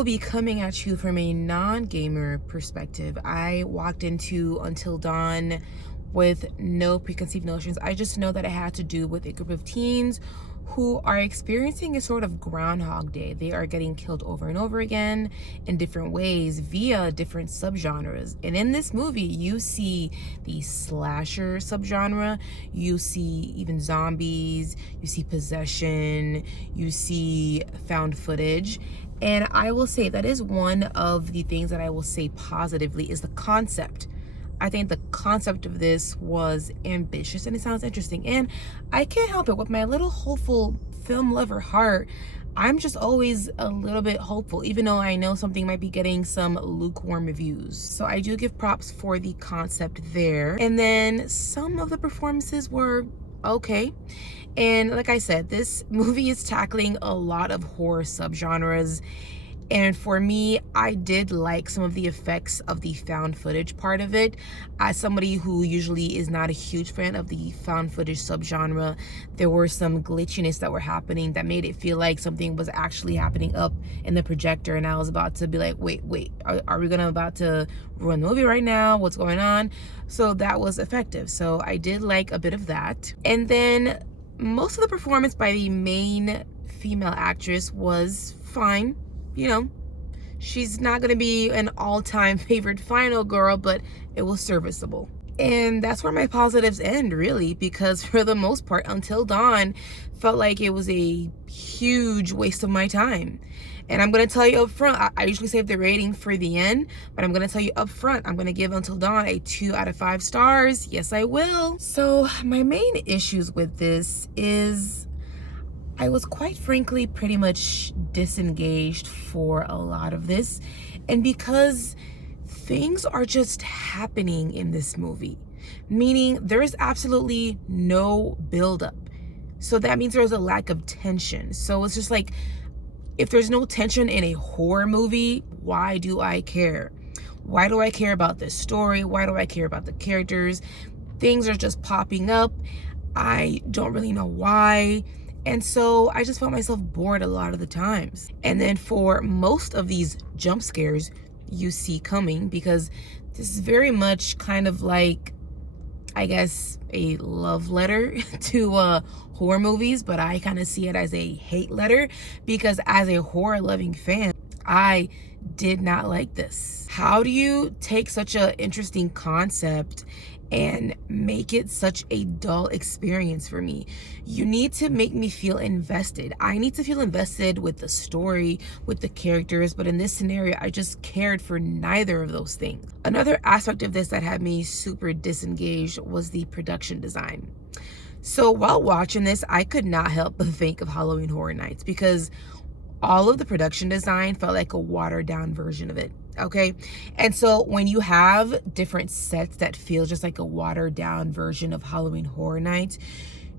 will be coming at you from a non-gamer perspective. I walked into Until Dawn with no preconceived notions. I just know that it had to do with a group of teens who are experiencing a sort of Groundhog Day. They are getting killed over and over again in different ways via different subgenres. And in this movie, you see the slasher subgenre, you see even zombies, you see possession, you see found footage. And I will say that is one of the things that I will say positively is the concept. I think the concept of this was ambitious and it sounds interesting. And I can't help it, with my little hopeful film lover heart, I'm just always a little bit hopeful, even though I know something might be getting some lukewarm reviews. So I do give props for the concept there. And then some of the performances were okay. And like I said, this movie is tackling a lot of horror subgenres. And for me, I did like some of the effects of the found footage part of it. As somebody who usually is not a huge fan of the found footage subgenre, there were some glitchiness that were happening that made it feel like something was actually happening up in the projector. And I was about to be like, wait, are we about to ruin the movie right now? What's going on? So that was effective. So I did like a bit of that. And then most of the performance by the main female actress was fine. You know, she's not gonna be an all-time favorite final girl, but it was serviceable. And that's where my positives end, really, because for the most part, Until Dawn felt like it was a huge waste of my time. And I'm gonna tell you up front, I usually save the rating for the end, but I'm gonna tell you up front, I'm gonna give Until Dawn a 2 out of 5 stars. Yes, I will. So my main issues with this is I was quite frankly pretty much disengaged for a lot of this. And because things are just happening in this movie, meaning there is absolutely no buildup. So that means there's a lack of tension. So it's just like, if there's no tension in a horror movie, why do I care? Why do I care about this story? Why do I care about the characters? Things are just popping up. I don't really know why. And so I just felt myself bored a lot of the times. And then for most of these jump scares you see coming, because this is very much kind of like, I guess, a love letter to horror movies, but I kind of see it as a hate letter, because as a horror loving fan, I did not like this. How do you take such an interesting concept and make it such a dull experience for me? You need to make me feel invested. I need to feel invested with the story, with the characters, but in this scenario, I just cared for neither of those things. Another aspect of this that had me super disengaged was the production design. So while watching this, I could not help but think of Halloween Horror Nights, because all of the production design felt like a watered down version of it. Okay, and so when you have different sets that feel just like a watered down version of Halloween Horror Nights,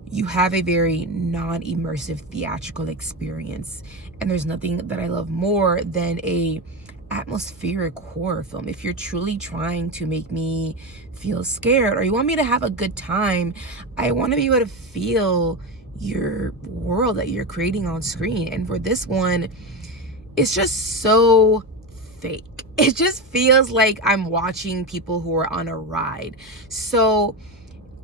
you have a very non-immersive theatrical experience. And there's nothing that I love more than a atmospheric horror film. If you're truly trying to make me feel scared, or you want me to have a good time, I want to be able to feel your world that you're creating on screen. And for this one, it's just so fake. It just feels like I'm watching people who are on a ride. So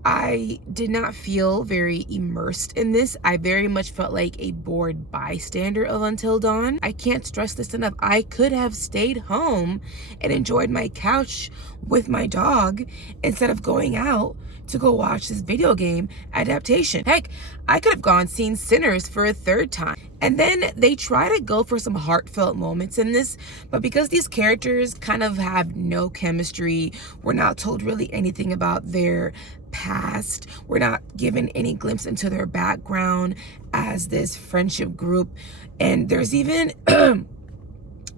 I did not feel very immersed in this. I very much felt like a bored bystander of Until Dawn. I can't stress this enough. I could have stayed home and enjoyed my couch with my dog instead of going out to go watch this video game adaptation. Heck, I could have gone seen Sinners for a third time. And then they try to go for some heartfelt moments in this, but because these characters kind of have no chemistry, we're not told really anything about their past, we're not given any glimpse into their background as this friendship group. And there's even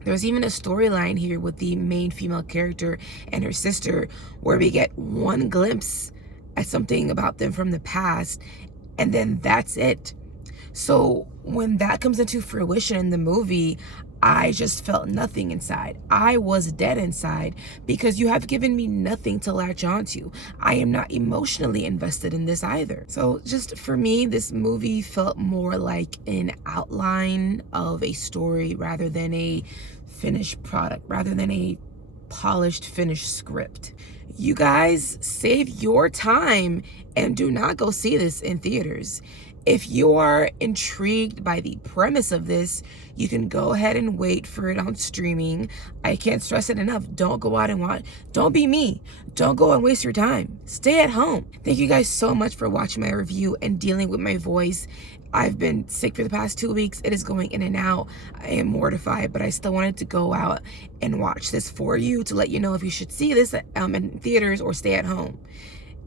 there's even a storyline here with the main female character and her sister where we get one glimpse at something about them from the past, and then that's it. So when that comes into fruition in the movie, I just felt nothing inside. I was dead inside because you have given me nothing to latch onto. I am not emotionally invested in this either. So just for me, this movie felt more like an outline of a story rather than a finished product, rather than a polished, finished script. You guys, save your time and do not go see this in theaters. If you are intrigued by the premise of this, you can go ahead and wait for it on streaming. I can't stress it enough. Don't go out and watch. Don't be me. Don't go and waste your time. Stay at home. Thank you guys so much for watching my review and dealing with my voice. I've been sick for the past 2 weeks. It is going in and out. I am mortified, but I still wanted to go out and watch this for you to let you know if you should see this in theaters or stay at home.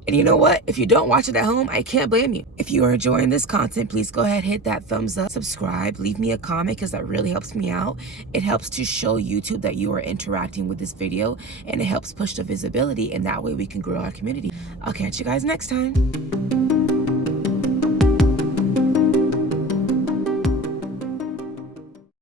And you know what? If you don't watch it at home, I can't blame you. If you are enjoying this content, please go ahead, hit that thumbs up, subscribe, leave me a comment because that really helps me out. It helps to show YouTube that you are interacting with this video, and it helps push the visibility, and that way we can grow our community. I'll catch you guys next time.